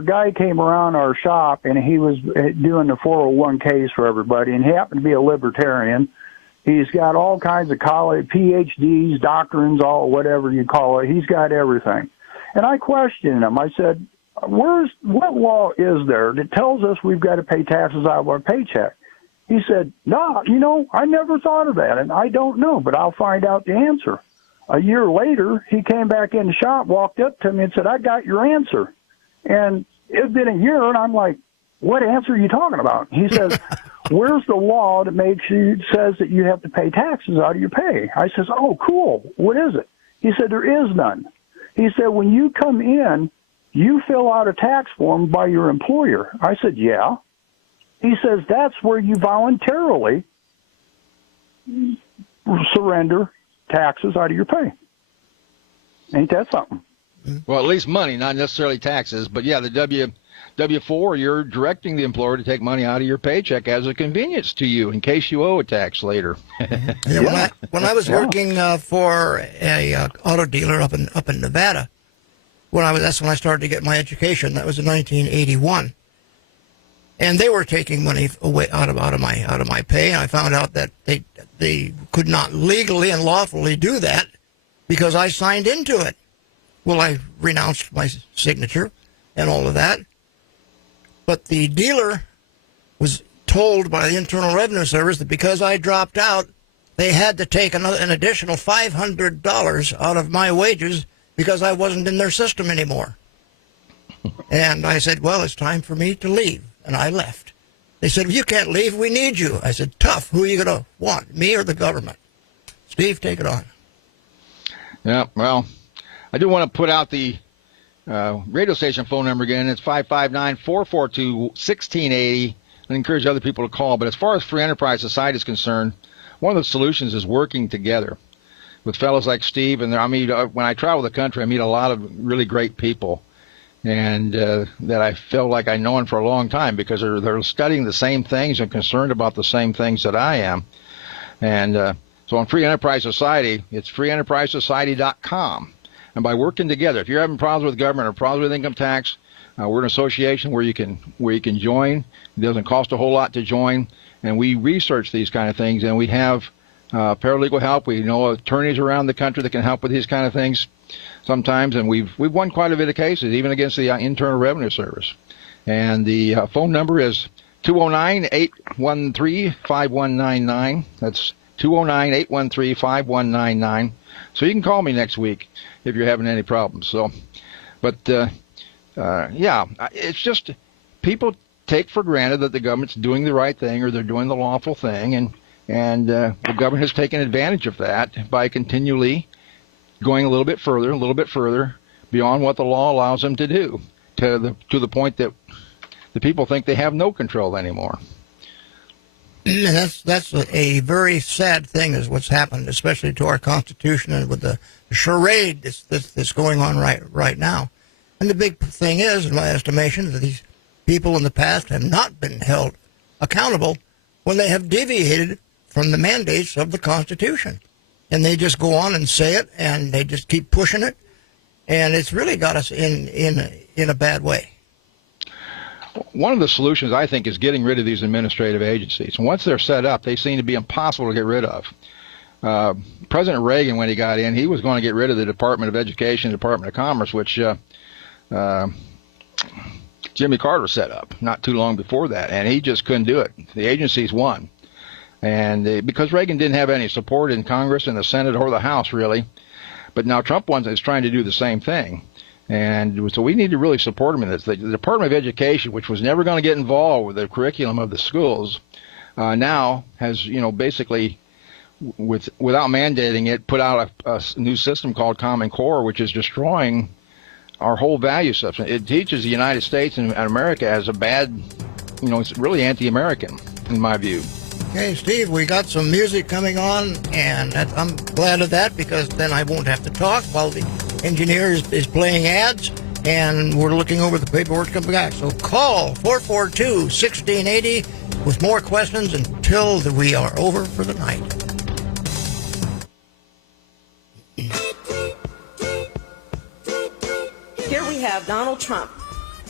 guy came around our shop, and he was doing the 401ks for everybody, and he happened to be a libertarian. He's got all kinds of college, PhDs, doctrines, all whatever you call it. He's got everything. And I questioned him. I said, what law is there that tells us we've got to pay taxes out of our paycheck? He said, no, I never thought of that, and I don't know, but I'll find out the answer. A year later, he came back in the shop, walked up to me and said, I got your answer. And it's been a year, and I'm like, what answer are you talking about? He says, where's the law that says that you have to pay taxes out of your pay? I says, oh, cool. What is it? He said, there is none. He said, when you come in, you fill out a tax form by your employer. I said, yeah. He says, that's where you voluntarily surrender taxes out of your pay. Ain't that something? Well, at least money, not necessarily taxes. But, yeah, the W-4, you're directing the employer to take money out of your paycheck as a convenience to you in case you owe a tax later. When I was working for a auto dealer up in Nevada, that's when I started to get my education. That was in 1981, and they were taking money away out of my pay. And I found out that they could not legally and lawfully do that because I signed into it. Well, I renounced my signature and all of that, but the dealer was told by the Internal Revenue Service that because I dropped out, they had to take an additional $500 out of my wages because I wasn't in their system anymore. And I said, well, it's time for me to leave. And I left. They said, well, you can't leave. We need you. I said, tough. Who are you going to want, me or the government? Steve, take it on. Yeah, well, I do want to put out the radio station phone number again. It's 559-442-1680. I encourage other people to call. But as far as Free Enterprise Society is concerned, one of the solutions is working together with fellows like Steve. And when I travel the country, I meet a lot of really great people, and that I feel like I've known for a long time because they're studying the same things and concerned about the same things that I am. And so on Free Enterprise Society, it's freeenterprisesociety.com. And by working together, if you're having problems with government or problems with income tax, we're an association where you can join. It doesn't cost a whole lot to join, and we research these kind of things, and we have paralegal help. We know attorneys around the country that can help with these kind of things sometimes, and we've won quite a bit of cases, even against the Internal Revenue Service. And the phone number is 209-813-5199. That's 209-813-5199. So you can call me next week if you're having any problems. So, but yeah, it's just people take for granted that the government's doing the right thing or they're doing the lawful thing, and the government has taken advantage of that by continually going a little bit further beyond what the law allows them to do, to the point that the people think they have no control anymore. That's a very sad thing, is what's happened, especially to our Constitution and with the charade that's going on right now. And the big thing is, in my estimation, that these people in the past have not been held accountable when they have deviated from the mandates of the Constitution. And they just go on and say it, and they just keep pushing it, and it's really got us in a bad way. One of the solutions, I think, is getting rid of these administrative agencies. And once they're set up, they seem to be impossible to get rid of. President Reagan, when he got in, he was going to get rid of the Department of Education, Department of Commerce, which Jimmy Carter set up not too long before that, and he just couldn't do it. The agencies won. And because Reagan didn't have any support in Congress, in the Senate, or the House, really. But now Trump is trying to do the same thing. And so we need to really support him in this. The Department of Education, which was never going to get involved with the curriculum of the schools, now has, basically, without mandating it, put out a new system called Common Core, which is destroying our whole value system. It teaches the United States and America as a bad, it's really anti-American, in my view. Okay, Steve, we got some music coming on, and I'm glad of that, because then I won't have to talk while the engineer is playing ads, and we're looking over the paperwork coming back. So call 442-1680, with more questions until we are over for the night. Here we have Donald Trump,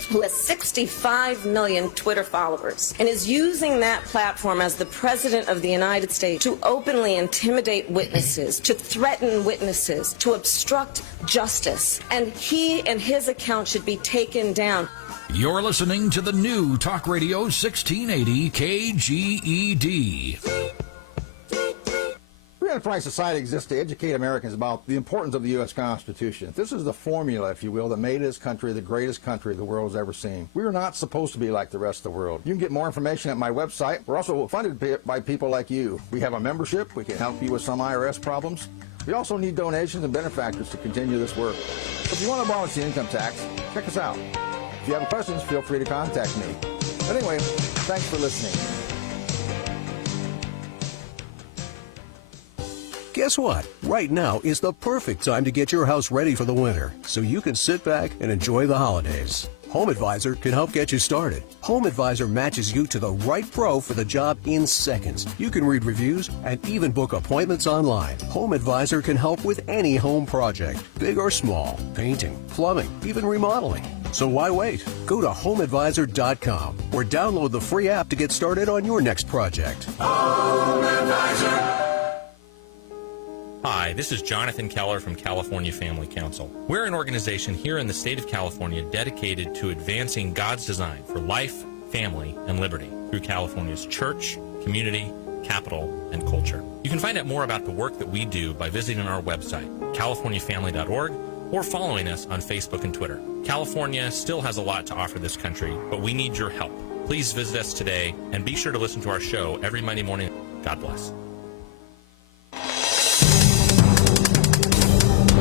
who has 65 million Twitter followers and is using that platform as the President of the United States to openly intimidate witnesses, to threaten witnesses, to obstruct justice. And he and his account should be taken down. You're listening to the new Talk Radio 1680 KGED. Free enterprise society exists to educate Americans about the importance of the U.S. Constitution. This is the formula, if you will, that made this country the greatest country the world has ever seen. We are not supposed to be like the rest of the world. You can get more information at my website. We're also funded by people like you. We have a membership. We can help you with some IRS problems. We also need donations and benefactors to continue this work. So if you want to abolish the income tax, check us out. If you have questions, feel free to contact me. But anyway, thanks for listening. Guess what? Right now is the perfect time to get your house ready for the winter, so you can sit back and enjoy the holidays. Home Advisor can help get you started. Home Advisor matches you to the right pro for the job in seconds. You can read reviews and even book appointments online. Home Advisor can help with any home project, big or small, painting, plumbing, even remodeling. So why wait? Go to HomeAdvisor.com or download the free app to get started on your next project. Home Advisor. Hi, this is Jonathan Keller from California Family Council. We're an organization here in the state of California dedicated to advancing God's design for life, family, and liberty through California's church, community, capital, and culture. You can find out more about the work that we do by visiting our website, californiafamily.org, or following us on Facebook and Twitter. California still has a lot to offer this country, but we need your help. Please visit us today, and be sure to listen to our show every Monday morning. God bless.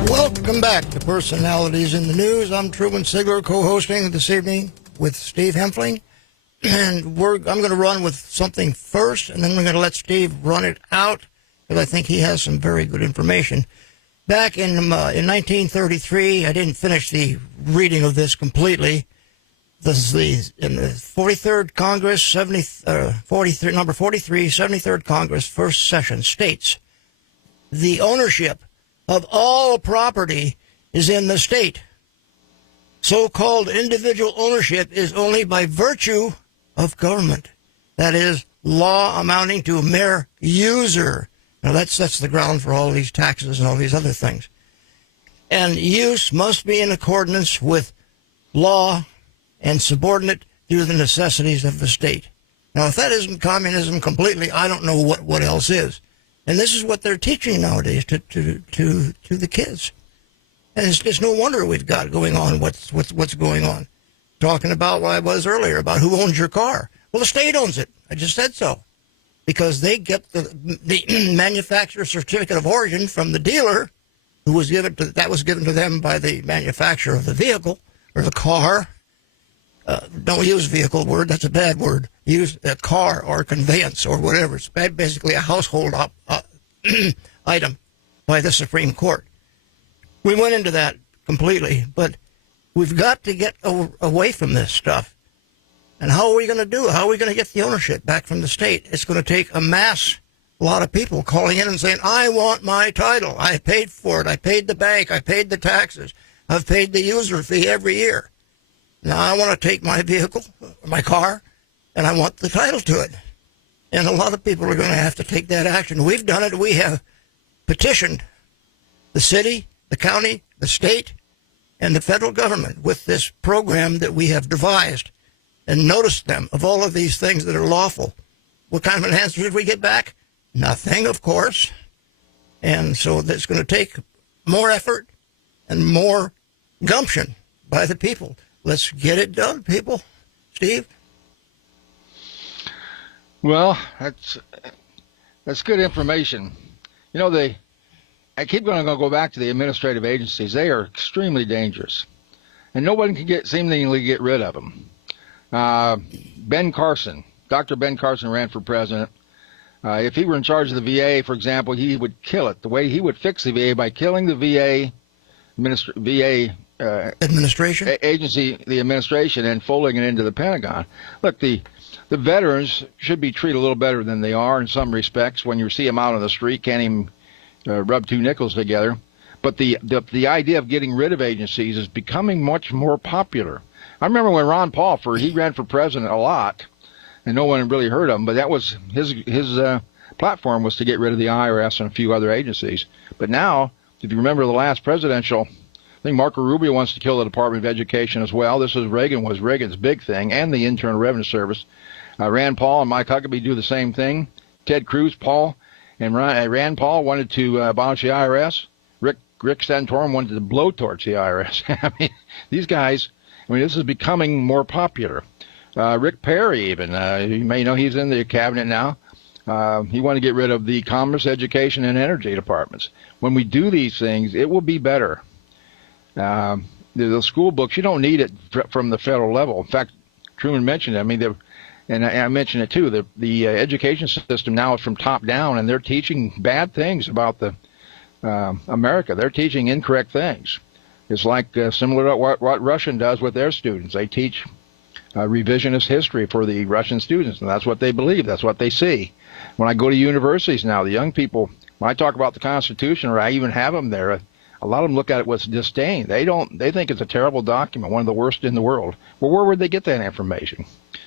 Welcome back to Personalities in the News. I'm Truman Sigler, co-hosting this evening with Steve Hempfling. And I'm going to run with something first, and then we're going to let Steve run it out, because I think he has some very good information. Back in 1933, I didn't finish the reading of this completely. This is in the 43rd Congress, number 43, 73rd Congress, first session, states, the ownership of all property is in the state. So-called individual ownership is only by virtue of government. That is, law amounting to mere user. Now that sets the ground for all these taxes and all these other things. And use must be in accordance with law and subordinate to the necessities of the state. Now, if that isn't communism completely, I don't know what else is. And this is what they're teaching nowadays to the kids. And it's no wonder we've got going on what's going on. Talking about what I was earlier, about who owns your car. Well, the state owns it. I just said so. Because they get the manufacturer's certificate of origin from the dealer, that was given to them by the manufacturer of the vehicle, or the car. Don't use vehicle word, that's a bad word. Use a car or conveyance or whatever. It's basically a household item by the Supreme Court. We went into that completely, but we've got to get away from this stuff. And how are we going to do it? How are we going to get the ownership back from the state? It's going to take a lot of people calling in and saying, I want my title. I paid for it. I paid the bank. I paid the taxes. I've paid the user fee every year. Now I want to take my vehicle, my car, and I want the title to it. And a lot of people are going to have to take that action. We've done it. We have petitioned the city, the county, the state, and the federal government with this program that we have devised, and noticed them of all of these things that are lawful. What kind of an answer did we get back? Nothing, of course. And so that's going to take more effort and more gumption by the people. Let's get it done, people. Steve? Well, that's good information. You know, I keep going to go back to the administrative agencies. They are extremely dangerous, and nobody can seemingly get rid of them. Ben Carson, Dr. Ben Carson ran for president. If he were in charge of the VA, for example, he would kill it. The way he would fix the VA by killing the VA administration, the administration, and folding it into the Pentagon. Look, the veterans should be treated a little better than they are in some respects. When you see them out on the street, can't even rub two nickels together. But the idea of getting rid of agencies is becoming much more popular. I remember when Ron Paul he ran for president a lot, and no one really heard of him. But that was his platform was to get rid of the IRS and a few other agencies. But now, if you remember the last presidential, I think Marco Rubio wants to kill the Department of Education as well. This was Reagan's big thing, and the Internal Revenue Service. Rand Paul and Mike Huckabee do the same thing. Ted Cruz, Paul, and Rand Paul wanted to abolish the IRS. Rick Santorum wanted to blowtorch the IRS. I mean, these guys. I mean, this is becoming more popular. Rick Perry, even you may know, he's in the cabinet now. He wanted to get rid of the Commerce, Education, and Energy departments. When we do these things, it will be better. The school books, you don't need it from the federal level. In fact, Truman mentioned it. I mean, and I mentioned it too. The education system now is from top down, and they're teaching bad things about America. They're teaching incorrect things. It's like similar to what Russian does with their students. They teach revisionist history for the Russian students, and that's what they believe. That's what they see. When I go to universities now, the young people, when I talk about the Constitution, or I even have them there, a lot of them look at it with disdain. They think it's a terrible document, one of the worst in the world. Well, where would they get that information?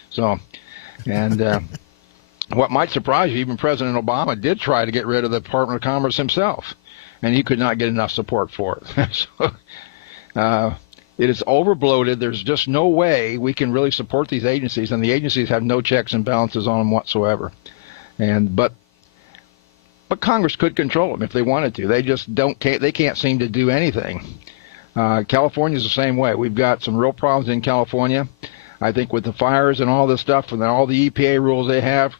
So, and what might surprise you, even President Obama did try to get rid of the Department of Commerce himself, and he could not get enough support for it. So, it is overbloated. There's just no way we can really support these agencies, and the agencies have no checks and balances on them whatsoever. But Congress could control them if they wanted to. They just they can't seem to do anything. California's the same way. We've got some real problems in California. I think with the fires and all this stuff and all the EPA rules they have,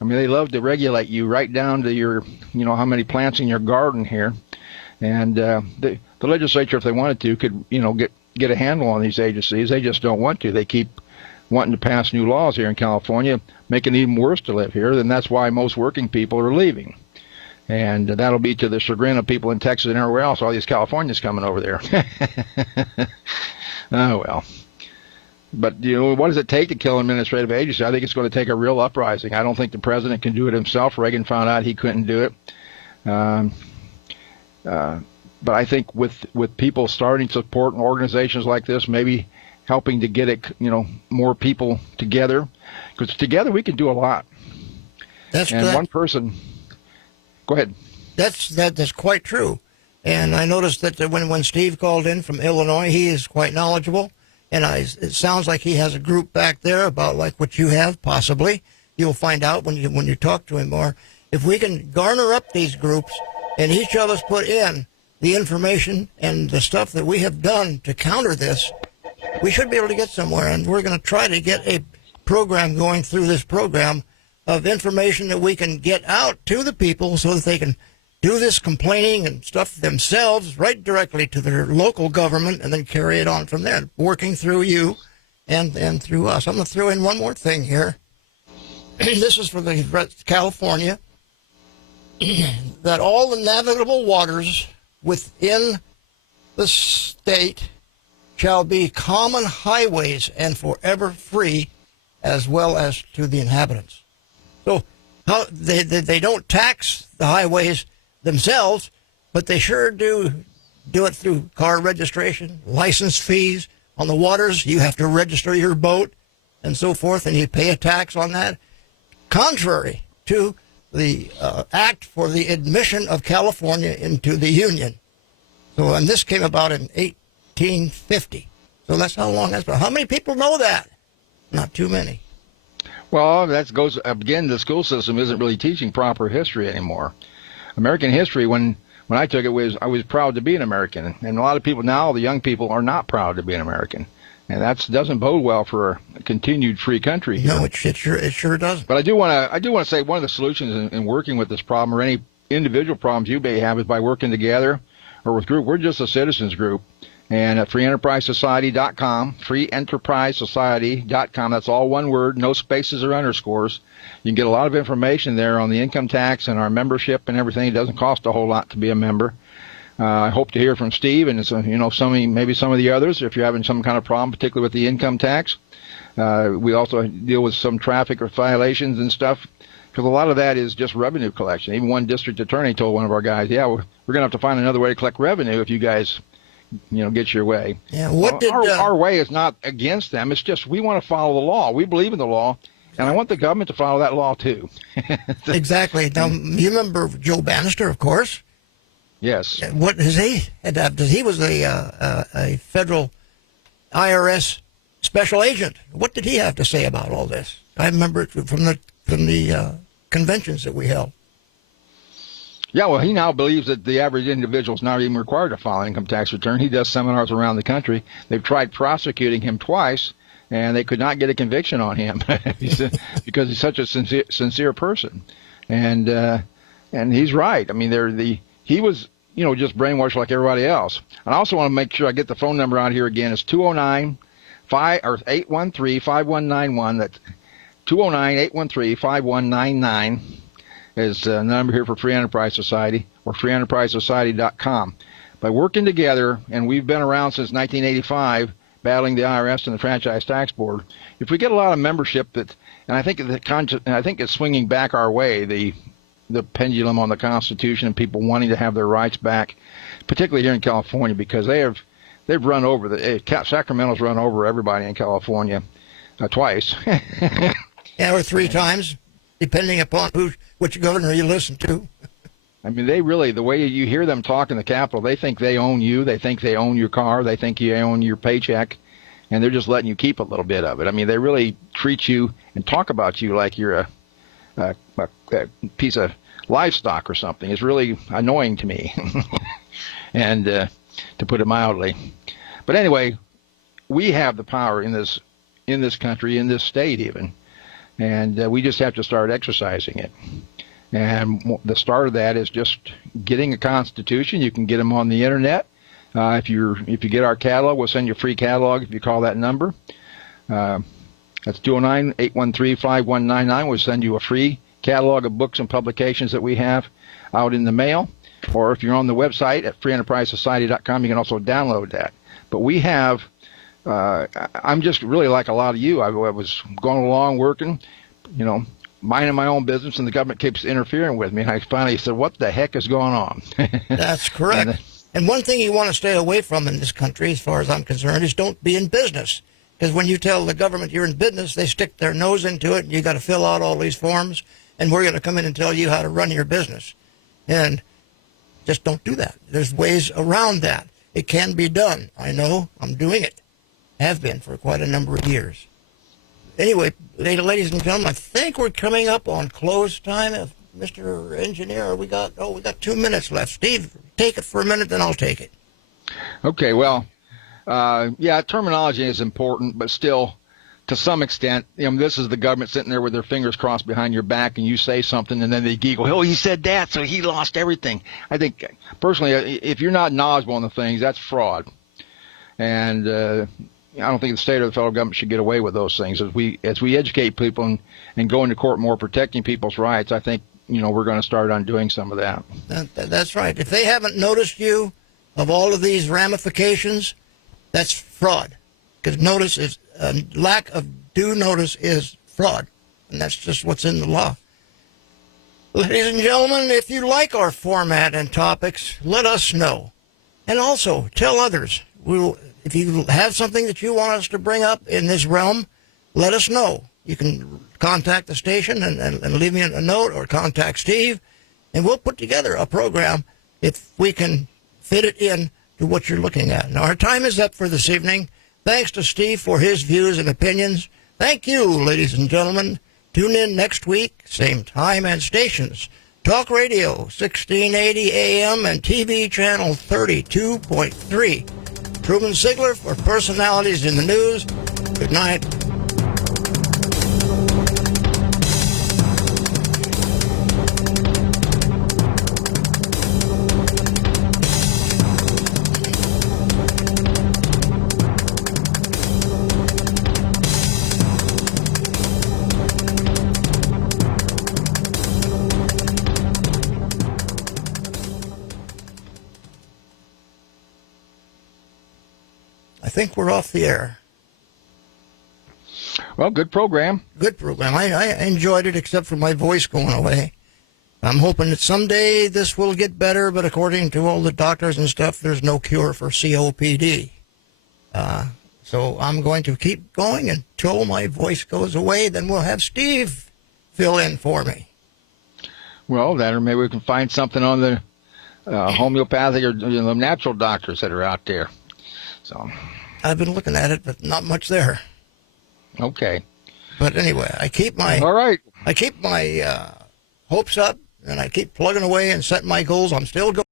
I mean, they love to regulate you right down to your, how many plants in your garden here. And the legislature, if they wanted to, could, get a handle on these agencies. They just don't want to. They keep wanting to pass new laws here in California, making it even worse to live here. Then that's why most working people are leaving. And that'll be to the chagrin of people in Texas and everywhere else, all these Californians coming over there. Oh, well. But, what does it take to kill an administrative agency? I think it's going to take a real uprising. I don't think the president can do it himself. Reagan found out he couldn't do it. But I think with people starting to support organizations like this, maybe helping to get it, more people together, because together we can do a lot. One person. Go ahead. That's quite true. And I noticed that when Steve called in from Illinois, he is quite knowledgeable. And it sounds like he has a group back there about like what you have, possibly. You'll find out when you talk to him more. If we can garner up these groups and each of us put in the information and the stuff that we have done to counter this, we should be able to get somewhere. And we're going to try to get a program going through this program of information that we can get out to the people so that they can do this complaining and stuff themselves right directly to their local government and then carry it on from there, working through you and through us. I'm going to throw in one more thing here. This is for California, that all the navigable waters within the state shall be common highways and forever free, as well as to the inhabitants. So how they don't tax the highways themselves, but they sure do it through car registration, license fees. On the waters, you have to register your boat and so forth, and you pay a tax on that, contrary to the Act for the Admission of California into the Union. So, and this came about in 1850. So that's how long that's been. How many people know that? Not too many. Well, that goes, again, the school system isn't really teaching proper history anymore. American history, when I took it, I was proud to be an American. And a lot of people now, the young people, are not proud to be an American. And that doesn't bode well for a continued free country here. No, it sure doesn't. But I do want to say one of the solutions in working with this problem, or any individual problems you may have, is by working together or with group. We're just a citizens group. And at freeenterprisesociety.com, freeenterprisesociety.com, that's all one word, no spaces or underscores. You can get a lot of information there on the income tax and our membership and everything. It doesn't cost a whole lot to be a member. I hope to hear from Steve and maybe some of the others if you're having some kind of problem, particularly with the income tax. We also deal with some traffic or violations and stuff, because a lot of that is just revenue collection. Even one district attorney told one of our guys, "Yeah, we're going to have to find another way to collect revenue if you guys, get your way." Yeah. Our way is not against them. It's just we want to follow the law. We believe in the law, and I want the government to follow that law too. Exactly. Now, you remember Joe Bannister, of course. Yes. What is he? He was a federal IRS special agent. What did he have to say about all this? I remember it from the conventions that we held. Yeah, well, he now believes that the average individual is not even required to file an income tax return. He does seminars around the country. They've tried prosecuting him twice, and they could not get a conviction on him because he's such a sincere person. And he's right. I mean, he was just brainwashed like everybody else. And I also want to make sure I get the phone number out here again. It's 813-5191. That's 209-813-5199 is the number here for Free Enterprise Society, or freeenterprisesociety.com. By working together, and we've been around since 1985, battling the IRS and the Franchise Tax Board. If we get a lot of membership, and I think it's swinging back our way, the pendulum on the Constitution and people wanting to have their rights back, particularly here in California, because they've run over Sacramento's run over everybody in California twice. Yeah, or 3 times, depending upon which governor you listen to. I mean, the way you hear them talk in the Capitol, they think they own you. They think they own your car. They think you own your paycheck, and they're just letting you keep a little bit of it. I mean, they really treat you and talk about you like you're a piece of livestock or something. It's really annoying to me, and to put it mildly. But anyway, we have the power in this country, in this state even, and we just have to start exercising it. And the start of that is just getting a Constitution. You can get them on the internet. If you get our catalog, we'll send you a free catalog if you call that number. That's 209-813-5199. We'll send you a free catalog of books and publications that we have out in the mail. Or if you're on the website at freeenterprisesociety.com, you can also download that. But we have, I'm just really like a lot of you. I was going along working, minding my own business, and the government keeps interfering with me. And I finally said, what the heck is going on? That's correct. And one thing you want to stay away from in this country, as far as I'm concerned, is don't be in business. Because when you tell the government you're in business, they stick their nose into it, and you got to fill out all these forms, and we're going to come in and tell you how to run your business. And just don't do that. There's ways around that. It can be done. I know. I'm doing it. Have been for quite a number of years. Anyway, ladies and gentlemen, I think we're coming up on close time. Mr. Engineer, we got 2 minutes left. Steve, take it for a minute, then I'll take it. Okay, well, terminology is important, but still, to some extent, this is the government sitting there with their fingers crossed behind your back, and you say something, and then they giggle, oh, he said that, so he lost everything. I think, personally, if you're not knowledgeable on the things, that's fraud. And I don't think the state or the federal government should get away with those things. As we educate people and go into court more protecting people's rights, I think, we're going to start on doing some of that. That's right. If they haven't noticed you of all of these ramifications, that's fraud. Because lack of due notice is fraud. And that's just what's in the law. Ladies and gentlemen, if you like our format and topics, let us know. And also, tell others. If you have something that you want us to bring up in this realm, let us know. You can contact the station and leave me a note, or contact Steve, and we'll put together a program if we can fit it in to what you're looking at. Now, our time is up for this evening. Thanks to Steve for his views and opinions. Thank you, ladies and gentlemen. Tune in next week, same time and stations. Talk Radio, 1680 AM and TV channel 32.3. Truman Sigler for Personalities in the News. Good night. think we're off the air. Well, good program. Good program. I enjoyed it, except for my voice going away. I'm hoping that someday this will get better, but according to all the doctors and stuff, there's no cure for COPD. So I'm going to keep going until my voice goes away. Then we'll have Steve fill in for me. Well, then, or maybe we can find something on the homeopathic or the natural doctors that are out there. So I've been looking at it, but not much there. Okay. But anyway, I keep my hopes up, and I keep plugging away and setting my goals. I'm still going.